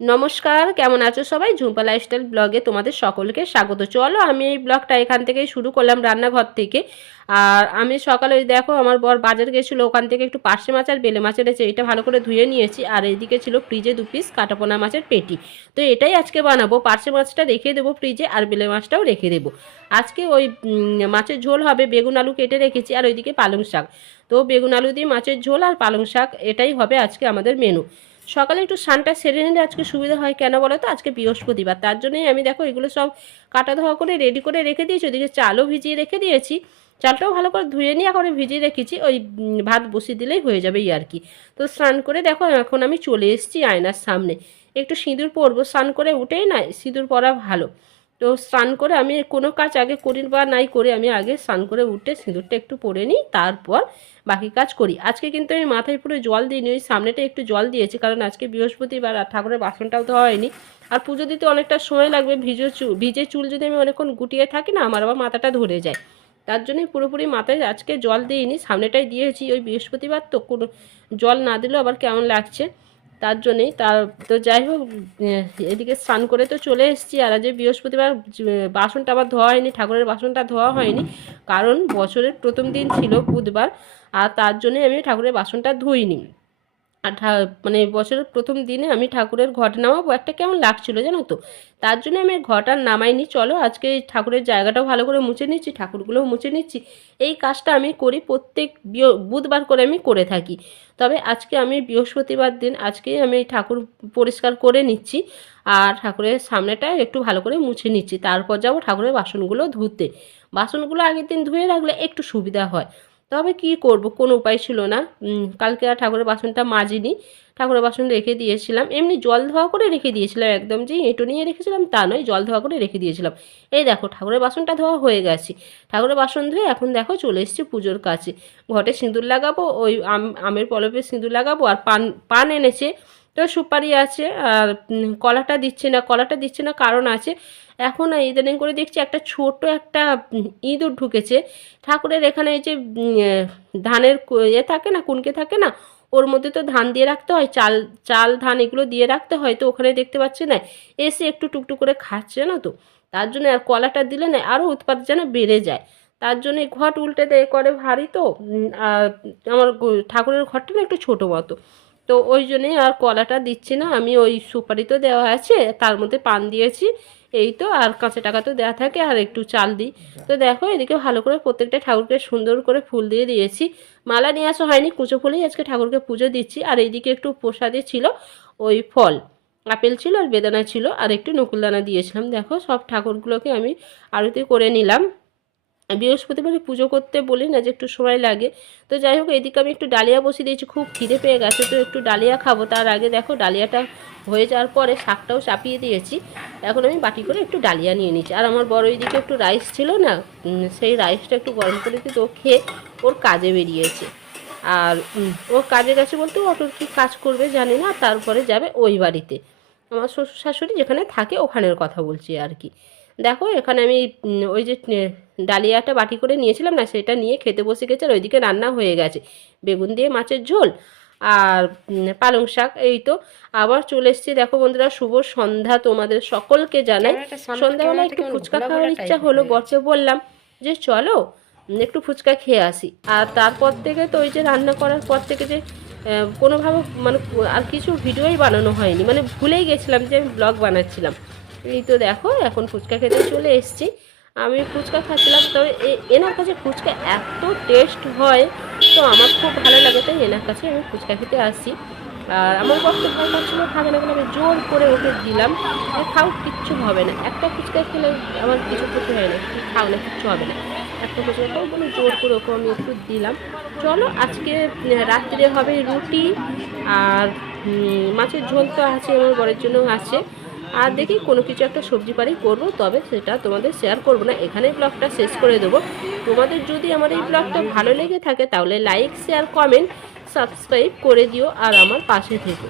নমস্কার, কেমন আছো সবাই? ঝুম্পা লাইফস্টাইল ব্লগে তোমাদের সকলকে স্বাগত। চলো আমি এই ব্লগটা এখান থেকেই শুরু করলাম রান্নাঘর থেকে। আর আমি সকালে ওই দেখো আমার বর বাজার গেছিল, ওখান থেকে একটু পার্শে মাছ আর বেলে মাছ এনেছে, এটা ভালো করে ধুয়ে নিয়েছি। আর এইদিকে ছিল ফ্রিজে দু পিস কাটাপোনা মাছের পেটি। তো এটাই আজকে বানাবো। পার্শে মাছটা রেখে দেবো ফ্রিজে আর বেলে মাছটাও রেখে দেবো। আজকে ওই মাছের ঝোল হবে বেগুন আলু কেটে রেখেছি আর ওইদিকে পালং শাক। তো বেগুন আলু দিয়ে মাছের ঝোল আর পালং শাক, এটাই হবে আজকে আমাদের মেনু সকালে একটু সানটা সেরে নিলে আজকে সুবিধা হয়, কেন বলো তো? আজকে বৃহস্পতিবার। তার জন্যই আমি দেখো এগুলো সব কাটা ধোয়া করে রেডি করে রেখে দিয়েছি, ওদিকে চালও ভিজিয়ে রেখে দিয়েছি। চালটাও ভালো করে ধুয়ে নিয়ে এখন ভিজিয়ে রেখেছি, ওই ভাত বসিয়ে দিলেই হয়ে যাবে আর কি। তো স্নান করে দেখো এখন আমি চলে এসেছি আয়নার সামনে। একটু সিঁদুর পরবো, স্নান করে উঠেই না, সিঁদুর পরা ভালো। তো স্নান করে আমি কোনো কাজ আগে করি বা নাই করে আমি আগে স্নান করে উঠে সিঁদুরটা একটু পরে নিই, তারপর বাকি কাজ করি। আজকে কিন্তু আমি মাথায় পুরো জল দিইনি, ওই সামনেটা একটু জল দিয়েছি, কারণ আজকে বৃহস্পতিবার আর ঠাকুরের বাসনটাও ধোয়া হয়নি। আর পুজো দিতে অনেকটা সময় লাগবে, ভিজে চুল ভিজে চুল যদি আমি অনেকক্ষণ গুটিয়ে থাকি না, আমার আবার মাথাটা ধরে যায়। তার জন্যই পুরোপুরি মাথায় আজকে জল দিইনি, সামনেটাই দিয়েছি, ওই বৃহস্পতিবার তো কোনো জল না দিলেও আবার কেমন লাগছে। তার জন্যেই তার তো যাই হোক এদিকে স্নান করে তো চলে এসেছি। আর আজ বৃহস্পতিবার বাসনটা আবার ধোয়া হয়নি, ঠাকুরের বাসনটা ধোয়া হয়নি। কারণ বছরের প্রথম দিন ছিল বুধবার, আর তার জন্যে আমি ঠাকুরের বাসনটা ধুইনি। মানে বছরের প্রথম দিনে আমি ঠাকুরের ঘট নামাবো, একটা কেমন লাগছিল জানো তো? তার জন্য আমি ঘট নামাইনি। চলো আজকে ঠাকুরের জায়গাটাও ভালো করে মুছে নিচ্ছি, ঠাকুরগুলোও মুছে নিচ্ছি। এই কাজটা আমি করি প্রত্যেক বুধবার করে আমি করে থাকি। তবে আজকে আমি বৃহস্পতিবার দিন আজকেই আমি ঠাকুর পরিষ্কার করে নিচ্ছি আর ঠাকুরের সামনেটা একটু ভালো করে মুছে নিচ্ছি। তারপর যাব ঠাকুরের বাসনগুলো ধুতে। বাসনগুলো আগের দিন ধুয়ে রাখলে একটু সুবিধা হয়। তবে কি করব? কোনো উপায় ছিল না। কালকে আর ঠাকুরের বাসনটা মাজিনি। ঠাকুরের বাসন রেখে দিয়েছিলাম। এমনি জল ধোয়া করে রেখে দিয়েছিলাম একদম। যে এঁটো নিয়ে রেখেছিলাম তা নয়, জল ধোয়া করে রেখে দিয়েছিলাম। এই দেখো, ঠাকুরের বাসনটা ধোয়া হয়ে গেছে। ঠাকুরের বাসন ধুয়ে এখন দেখো চলে এসেছি পুজোর কাছে। ঘটে সিঁদুর লাগাবো, ওই আম, আমের পলপে সিঁদুর লাগাবো আর পান পান এনেছে। তো সুপারি আছে আর কলাটা দিচ্ছে না। কলাটা দিচ্ছে না, কারণ আছে। এখন ইদানিং করে দেখছি একটা ছোট একটা ইঁদুর ঢুকেছে। ঠাকুরের এখানে এই যে ধানের এ থাকে না, কুনকে থাকে না, ওর মধ্যে তো ধান দিয়ে রাখতে হয়, চাল চাল, ধান এগুলো দিয়ে রাখতে হয়, তো ওখানে দেখতে পাচ্ছি না, এসে একটু টুকটুক করে খাচ্ছে না তো। তার জন্য আর কলাটা দিলে না আরও উৎপাদ যেন বেড়ে যায়। তার জন্য ঘট উল্টে দেয়, করে ভারী তো আমার ঠাকুরের ঘরটা না একটু ছোটো মতো। তো ওই জন্যই আর কলাটা দিচ্ছি না, আমি ওই সুপারি তো দেওয়া আছে, তার মধ্যে পান দিয়েছি। এই তো আর কাঁচা টাকা তো দেওয়া থাকে, আর একটু চাল দিই। তো দেখো, এদিকে ভালো করে প্রত্যেকটা ঠাকুরকে সুন্দর করে ফুল দিয়ে দিয়েছি। মালা নিয়ে আসা হয়নি, কুচো ফুলেই আজকে ঠাকুরকে পুজো দিচ্ছি। আর এইদিকে একটু প্রসাদে ছিল ওই ফল। আপেল ছিল আর বেদানা ছিল, আর একটু নকুলদানা দিয়েছিলাম। দেখো, সব ঠাকুরগুলোকে আমি আরতি করে নিলাম। বৃহস্পতিবারে পুজো করতে বলি না যে একটু সময় লাগে। তো যাই হোক, এদিকে আমি একটু ডালিয়া বসিয়ে দিয়েছি, খুব খিদে পেয়ে গেছে। তো একটু ডালিয়া খাব। তার আগে দেখো, ডালিয়াটা হয়ে যাওয়ার পরে শাকটাও চাপিয়ে দিয়েছি। এখন আমি বাটি করে একটু ডালিয়া নিয়ে নিচ্ছি। আর আমার বড় এইদিকে একটু রাইস ছিল না সেই রাইসটা একটু গরম করে দিতে ও খেয়ে ওর কাজে বেরিয়েছে। আর ও কাজে গেছে বলতে ও অটোর কি কাজ করবে জানি না, তারপরে যাবে ওই বাড়িতে। আমার শ্বশুর শাশুড়ি যেখানে থাকে ওখানের কথা বলছি আর কি। দেখো এখানে আমি ওই যে ডালিয়াটা বাটি করে নিয়েছিলাম না সেটা নিয়ে খেতে বসে গেছে আর ওইদিকে রান্না হয়ে গেছে। বেগুন দিয়ে মাছের ঝোল আর পালং শাক এই তো। আবার চলে এসেছি দেখো বন্ধুরা শুভ সন্ধ্যা তোমাদের সকলকে জানাই। সন্ধ্যাবেলা একটু ফুচকা খাওয়ার ইচ্ছা হলো বরকে বললাম যে চলো একটু ফুচকা খেয়ে আসি। আর তারপর থেকে তো ওই যে রান্না করার পর থেকে যে কোনোভাবে মানে আর কিছু ভিডিওই বানানো হয়নি। মানে ভুলেই গেছিলাম যে আমি ব্লগ বানাচ্ছিলাম। এই তো দেখো, এখন ফুচকা খেতে চলে এসেছি। আমি ফুচকা খাচ্ছিলাম, তবে এনার কাছে ফুচকা এত টেস্ট হয়, তো আমার খুব ভালো লাগে, তাই এনার কাছে আমি ফুচকা খেতে আসি। আর আমার বক্ত ভয় পাচ্ছিল, খাবে না আমি জোর করে ওকে দিলাম খাও, কিচ্ছু হবে না। একটা ফুচকা খেলে আমার কিছু ক্ষতি হয় না খাও না, কিচ্ছু হবে না। একটা ফুচকা খাও, বলে জোর করে ওকে আমি একটু দিলাম। চলো, আজকে রাত্রে হবে রুটি, আর মাছের ঝোল তো আছে, আমার বরের জন্য আছে। আর দেখি কোনো কিছু একটা সবজি পারি করব, তবে সেটা তোমাদের শেয়ার করব না। এখানে ব্লগটা শেষ করে দেবো। তোমাদের যদি আমার এই ব্লগটা ভালো লেগে থাকে, তাহলে লাইক শেয়ার কমেন্ট সাবস্ক্রাইব করে দিও আর আমার পাশে থেকো।